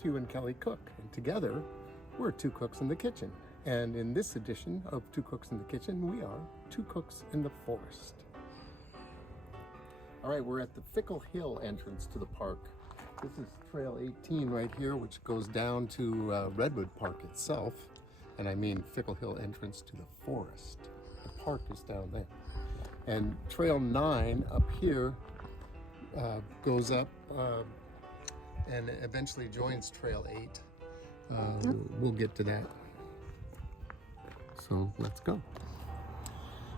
Matthew and Kelly cook, and together we're Two Cooks in the Kitchen. And in this edition of Two Cooks in the Kitchen, we are Two Cooks in the Forest. All right, we're at the Fickle Hill entrance to the park. This is Trail 18 right here, which goes down to Redwood Park itself. And I mean Fickle Hill entrance to the forest. The park is down there. And Trail 9 up here goes up and eventually joins Trail 8. We'll get to that. So let's go.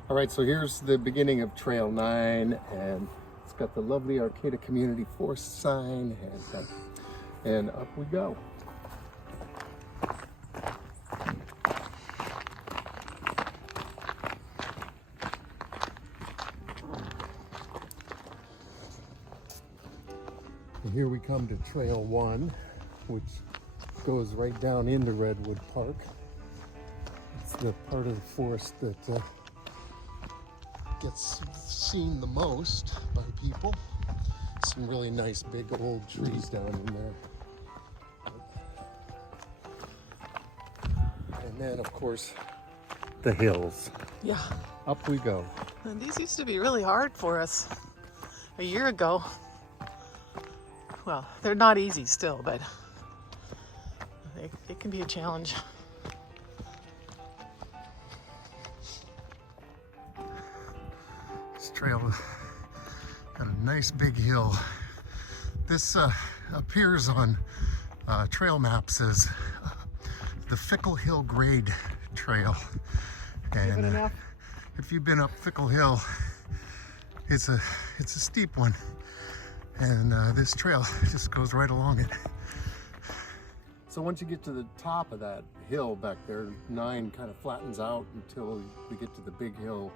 All right, so here's the beginning of Trail 9, and it's got the lovely Arcata Community Forest sign, and up we go. And here we come to Trail 1, which goes right down into Redwood Park. It's the part of the forest that gets seen the most by people. Some really nice big old trees down in there. And then of course the hills. Yeah. Up we go. And these used to be really hard for us a year ago. Well, they're not easy still, but it can be a challenge. This trail got a nice big hill. This appears on trail maps as the Fickle Hill Grade Trail. And if you've been up Fickle Hill, it's a steep one. And this trail just goes right along it. So once you get to the top of that hill back there, 9 kind of flattens out until we get to the big hill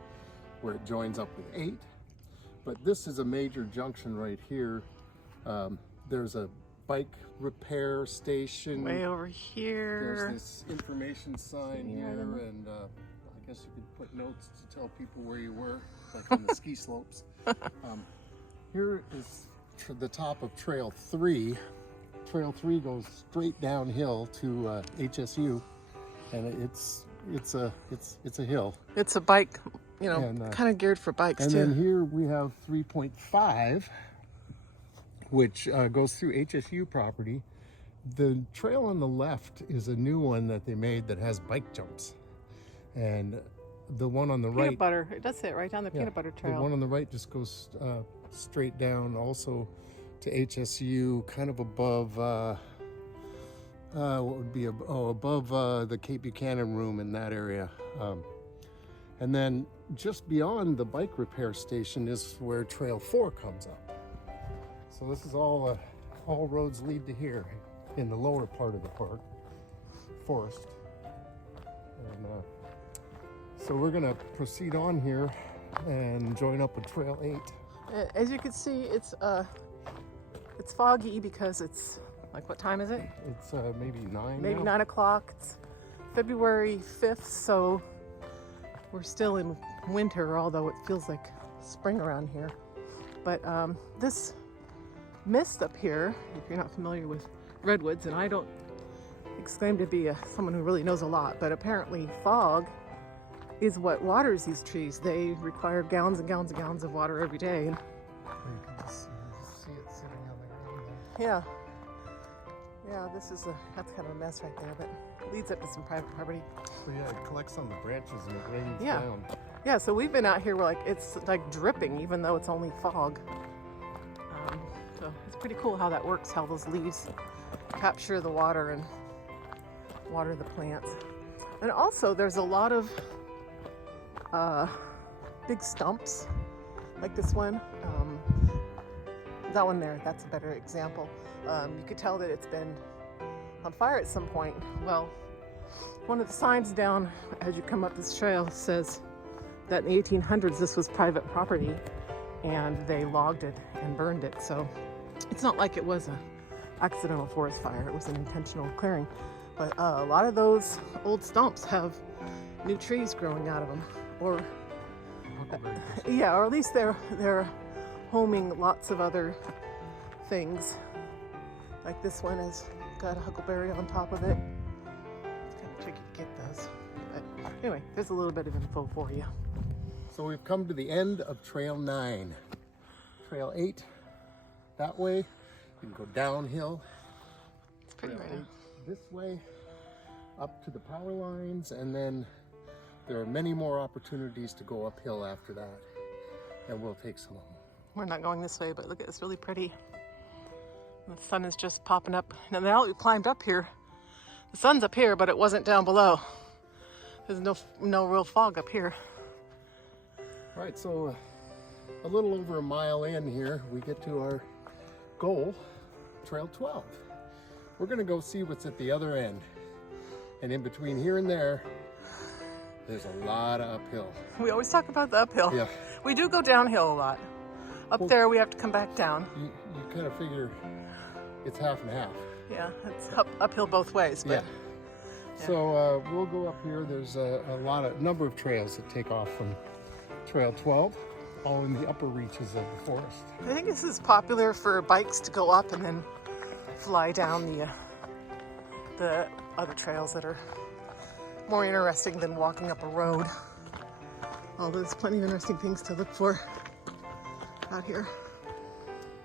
where it joins up with 8. But this is a major junction right here. There's a bike repair station. Way over here. There's this information sign here, and I guess you could put notes to tell people where you were, like on the ski slopes. Here is the top of Trail 3. Trail 3 goes straight downhill to HSU, and it's a hill. It's a bike, you know, kind of geared for bikes and too. And then here we have 3.5, which goes through HSU property. The trail on the left is a new one that they made that has bike jumps, and the one on the right, peanut butter. It does say it right down the peanut butter trail. The one on the right just goes straight down also to HSU, kind of above what would be above the Cape Buchanan room in that area. And then just beyond the bike repair station is where Trail 4 comes up. So this is all roads lead to here in the lower part of the park, forest. And so we're gonna proceed on here and join up with Trail 8. As you can see, it's foggy because it's, like, what time is it? It's maybe 9 Maybe now. 9 o'clock. It's February 5th, so we're still in winter, although it feels like spring around here. But this mist up here, if you're not familiar with redwoods, and I don't exclaim to be someone who really knows a lot, but apparently fog is what waters these trees. They require gallons and gallons and gallons of water every day. You can just see it sitting on the ground there. Yeah. Yeah, that's kind of a mess right there, but it leads up to some private property. So yeah, it collects on the branches and it rains down. Yeah, so we've been out here where it's like dripping, even though it's only fog. So it's pretty cool how that works, how those leaves capture the water and water the plants. And also there's a lot of big stumps, like this one. That one there, that's a better example. You could tell that it's been on fire at some point. Well, one of the signs down as you come up this trail says that in the 1800s this was private property and they logged it and burned it. So it's not like it was an accidental forest fire, it was an intentional clearing. But a lot of those old stumps have new trees growing out of them, or yeah, or at least they're homing lots of other things. Like this one is got a huckleberry on top of it. It's kind of tricky to get those. But anyway, there's a little bit of info for you. So we've come to the end of Trail 9. Trail 8, that way. You can go downhill. It's pretty Trail right 8 this way, up to the power lines, and then there are many more opportunities to go uphill after that. And we'll take some of them. We're not going this way, but look at this, really pretty. The sun is just popping up. Now now that we climbed up here, the sun's up here, but it wasn't down below. There's no real fog up here. All right, so a little over a mile in here, we get to our goal, Trail 12. We're gonna go see what's at the other end. And in between here and there, there's a lot of uphill. We always talk about the uphill. Yeah. We do go downhill a lot. Up there, we have to come back down. You kind of figure it's half and half. Yeah, it's uphill both ways. But, yeah. So we'll go up here. There's a number of trails that take off from Trail 12, all in the upper reaches of the forest. I think this is popular for bikes to go up and then fly down the other trails that are more interesting than walking up a road. Although there's plenty of interesting things to look for out here.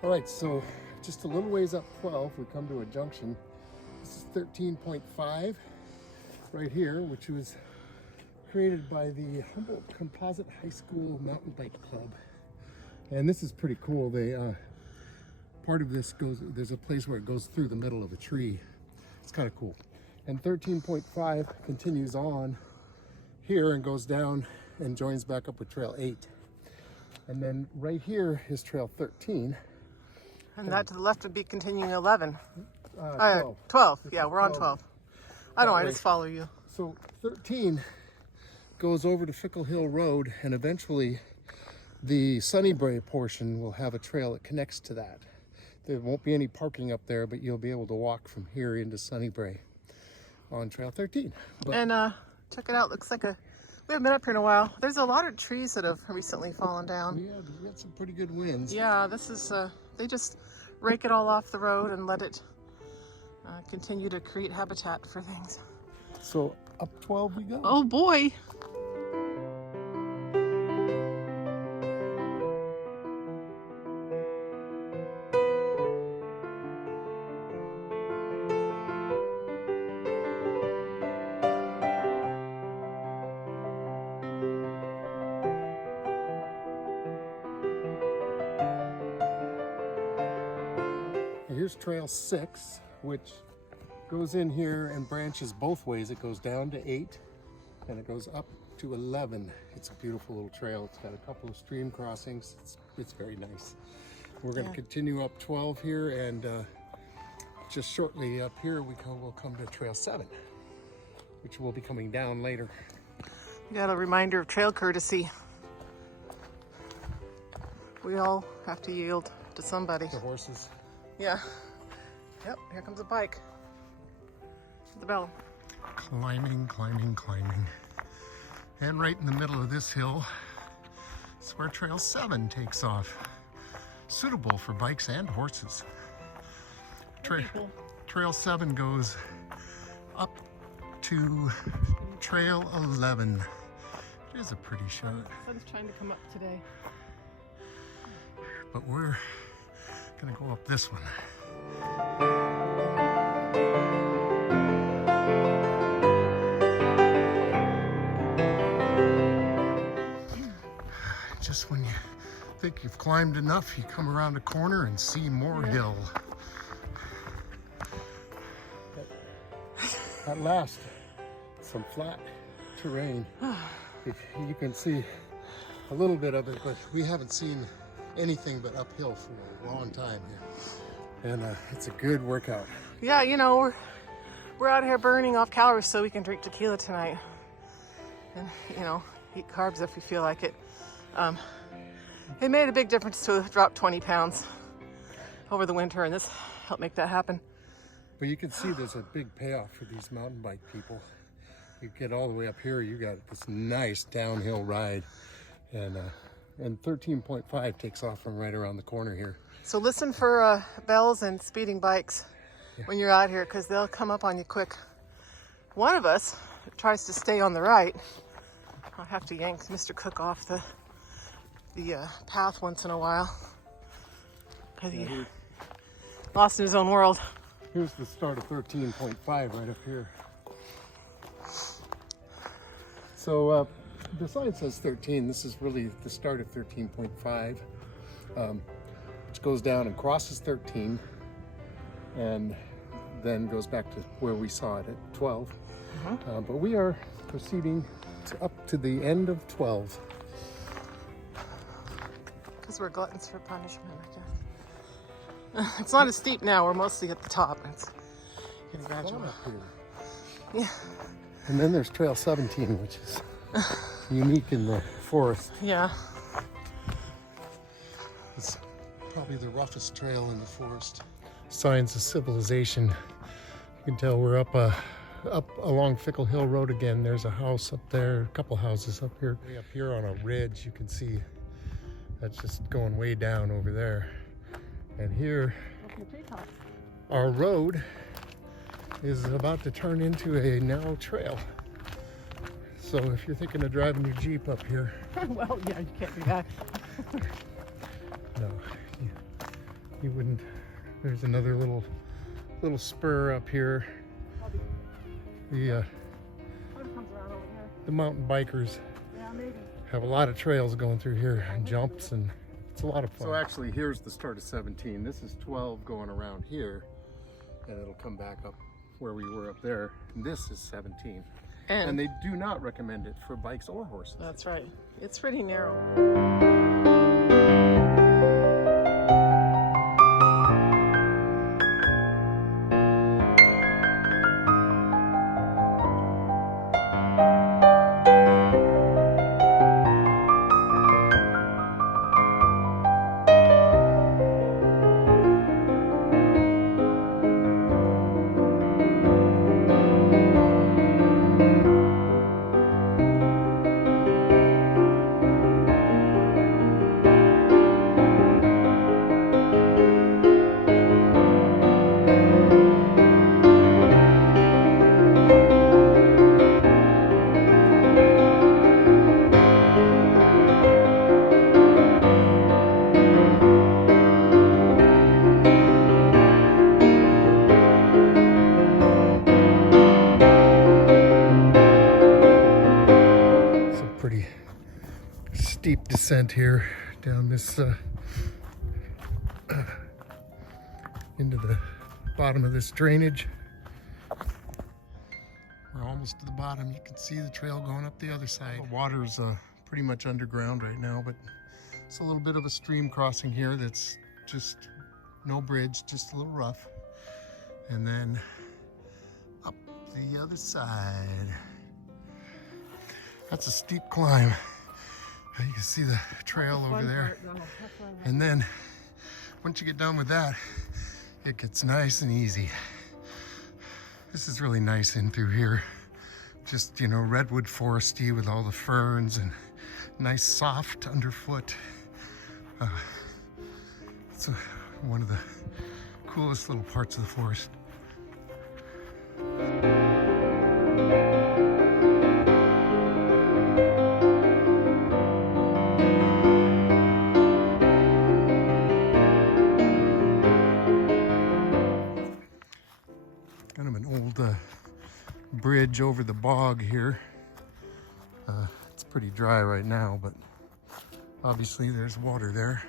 All right, so just a little ways up 12, we come to a junction. This is 13.5 right here, which was created by the Humboldt Composite High School Mountain Bike Club. And this is pretty cool. They part of this there's a place where it goes through the middle of a tree. It's kind of cool. And 13.5 continues on here and goes down and joins back up with Trail 8. And then right here is Trail 13. And that to the left would be continuing 11. 12. 12. Yeah, we're on 12. I don't know, I way. just follow you. So 13 goes over to Fickle Hill Road, and eventually the Sunnybrae portion will have a trail that connects to that. There won't be any parking up there, but you'll be able to walk from here into Sunnybrae on Trail 13. But, and check it out, looks like we haven't been up here in a while. There's a lot of trees that have recently fallen down. yeah, we got some pretty good winds. Yeah, this is, they just rake it all off the road and let it continue to create habitat for things. So up 12 we go. Oh boy. Here's Trail 6, which goes in here and branches both ways. It goes down to 8 and it goes up to 11. It's a beautiful little trail. It's got a couple of stream crossings. It's very nice. We're going to continue up 12 here, and just shortly up here we'll come to Trail 7, which will be coming down later. We got a reminder of trail courtesy. We all have to yield to somebody. The horses. Yeah. Yep, here comes a bike. The bell. Climbing, climbing, climbing. And right in the middle of this hill is where Trail 7 takes off. Suitable for bikes and horses. Trail 7 goes up to Trail 11. It is a pretty shot. Sun's trying to come up today. But we're gonna go up this one. Just when you think you've climbed enough, you come around a corner and see more hill. At last, some flat terrain. You can see a little bit of it, but we haven't seen anything but uphill for a long time here. And it's a good workout. Yeah, you know, we're out here burning off calories so we can drink tequila tonight. And, you know, eat carbs if we feel like it. It made a big difference to drop 20 pounds over the winter, and this helped make that happen. But you can see there's a big payoff for these mountain bike people. You get all the way up here, you got this nice downhill ride. And 13.5 takes off from right around the corner here. So listen for bells and speeding bikes. when you're out here, because they'll come up on you quick. One of us tries to stay on the right. I'll have to yank Mr. Cook off the path once in a while, because he lost in his own world. Here's the start of 13.5 right up here. So the sign says 13. This is really the start of 13.5, which goes down and crosses 13 and then goes back to where we saw it at 12. But we are proceeding up to the end of 12. Because we're gluttons for punishment, I guess. It's not as steep now. We're mostly at the top. It's getting gradual. Yeah. And then there's Trail 17, which is unique in the forest. Yeah. It's probably the roughest trail in the forest. Signs of civilization. You can tell we're up along Fickle Hill Road again. There's a house up there, a couple houses up here. Way up here on a ridge, you can see that's just going way down over there. And here, our road is about to turn into a narrow trail. So if you're thinking of driving your Jeep up here, well, yeah, you can't do that. no, you wouldn't. There's another little spur up here. The mountain bikers have a lot of trails going through here and jumps, and it's a lot of fun. So actually, here's the start of 17. This is 12 going around here, and it'll come back up where we were up there. And this is 17. And they do not recommend it for bikes or horses. That's right. It's pretty narrow. Steep descent here down this into the bottom of this drainage. We're almost to the bottom. You can see the trail going up the other side. The water's pretty much underground right now, but it's a little bit of a stream crossing here that's just no bridge, just a little rough. And then up the other side. That's a steep climb. You can see the trail over there. And then once you get done with that, it gets nice and easy. This is really nice in through here. Just, you know, redwood foresty with all the ferns and nice soft underfoot. It's one of the coolest little parts of the forest. Kind of an old bridge over the bog here. It's pretty dry right now, but obviously there's water there.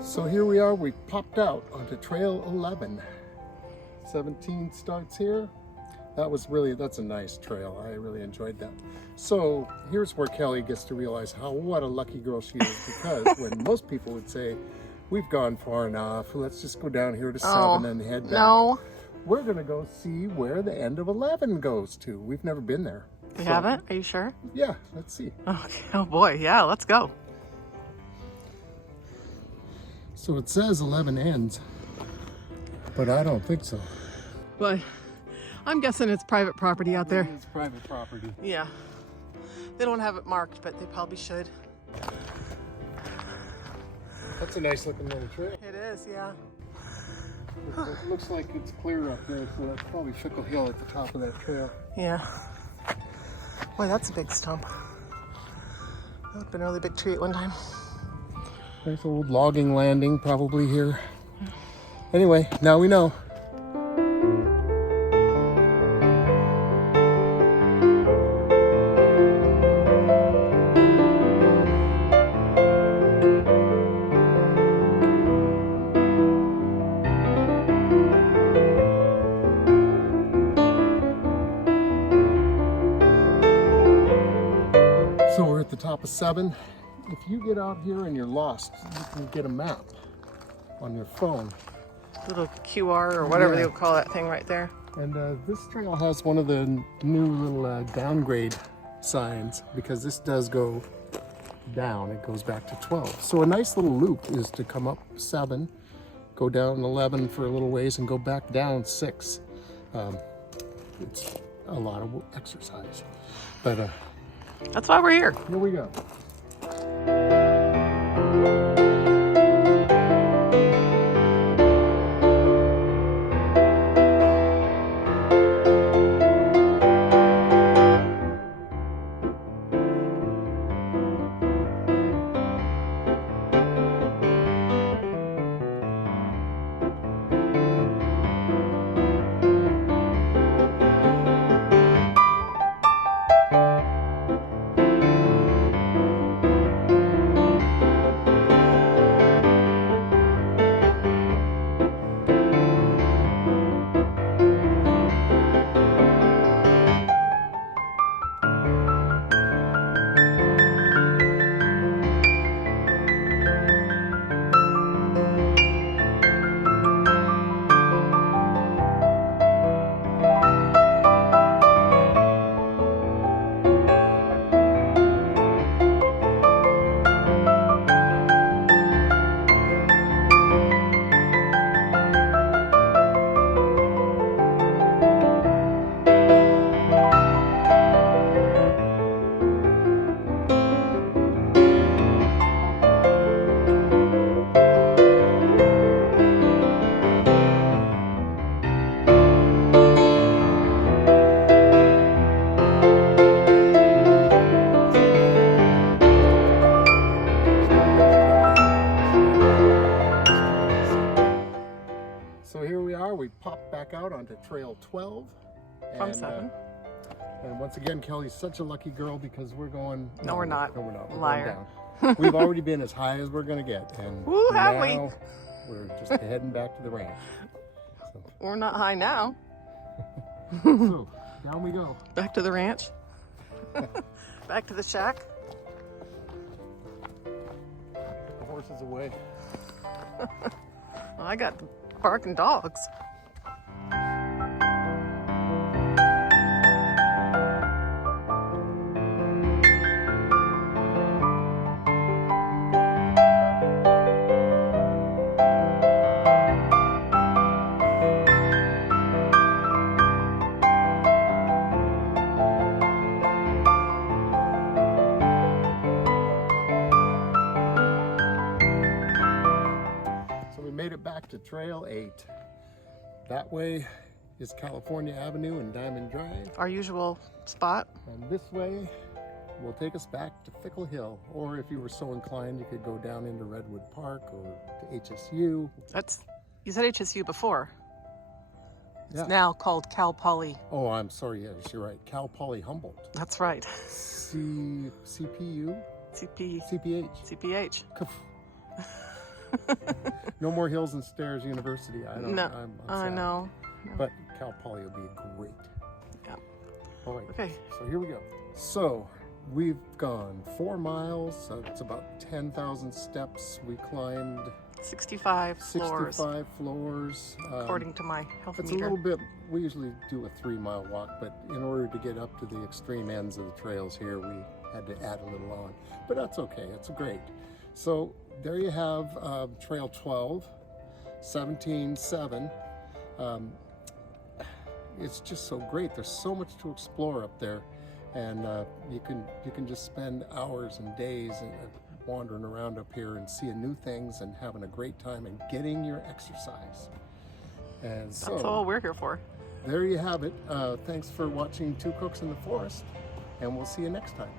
So here we are, we popped out onto Trail 11. 17 starts here. That's a nice trail. I really enjoyed that. So here's where Kelly gets to realize what a lucky girl she is, because when most people would say, we've gone far enough, let's just go down here to 7 and head back. No. We're gonna go see where the end of 11 goes to. We've never been there. You haven't? Are you sure? Yeah, let's see. Okay. Oh boy, yeah, let's go. So it says 11 ends, but I don't think so. But I'm guessing it's private property out there. It's private property. Yeah. They don't have it marked, but they probably should. That's a nice looking little trail. It is, yeah. It looks like it's clear up there, so that's probably Fickle Hill at the top of that trail. Yeah. Boy, that's a big stump. That would have been a really big tree at one time. Nice old logging landing probably here. Anyway, now we know. So we're at the top of 7. If you get out here and you're lost, you can get a map on your phone. Little QR or whatever they would call that thing right there. And this trail has one of the new little downgrade signs, because this does go down. It goes back to 12. So a nice little loop is to come up 7, go down 11 for a little ways, and go back down 6. It's a lot of exercise. But That's why we're here. here we go. So here we are, we popped back out onto Trail 12. From 7. And once again, Kelly's such a lucky girl because we're going... No, we're not. No, we're not. We're Liar. Going down. We've already been as high as we're going to get. And Woo, have we? now we're just heading back to the ranch. So, We're not high now. so down we go. Back to the ranch. Back to the shack. The horse is away. Well, I got barking dogs. Made it back to Trail 8. That way is California Avenue and Diamond Drive. Our usual spot. And this way will take us back to Fickle Hill. Or if you were so inclined, you could go down into Redwood Park or to HSU. You said HSU before. Yeah. It's now called Cal Poly. Oh, I'm sorry. Yes, you're right. Cal Poly Humboldt. That's right. CPU? CPH. CPH. No more Hills and Stairs University. No, I know. But Cal Poly will be great. Yeah. All right. Okay. So here we go. So we've gone 4 miles. So it's about 10,000 steps. We climbed 65 floors. 65 floors. According to my health It's meter. a little bit, we usually do a 3-mile walk, but in order to get up to the extreme ends of the trails here, we had to add a little on. But that's okay. It's great. So there you have Trail 12, 17-7. It's just so great. There's so much to explore up there, and you can just spend hours and days wandering around up here and seeing new things and having a great time and getting your exercise. And so That's all we're here for. there you have it. Thanks for watching Two Cooks in the Forest, and we'll see you next time.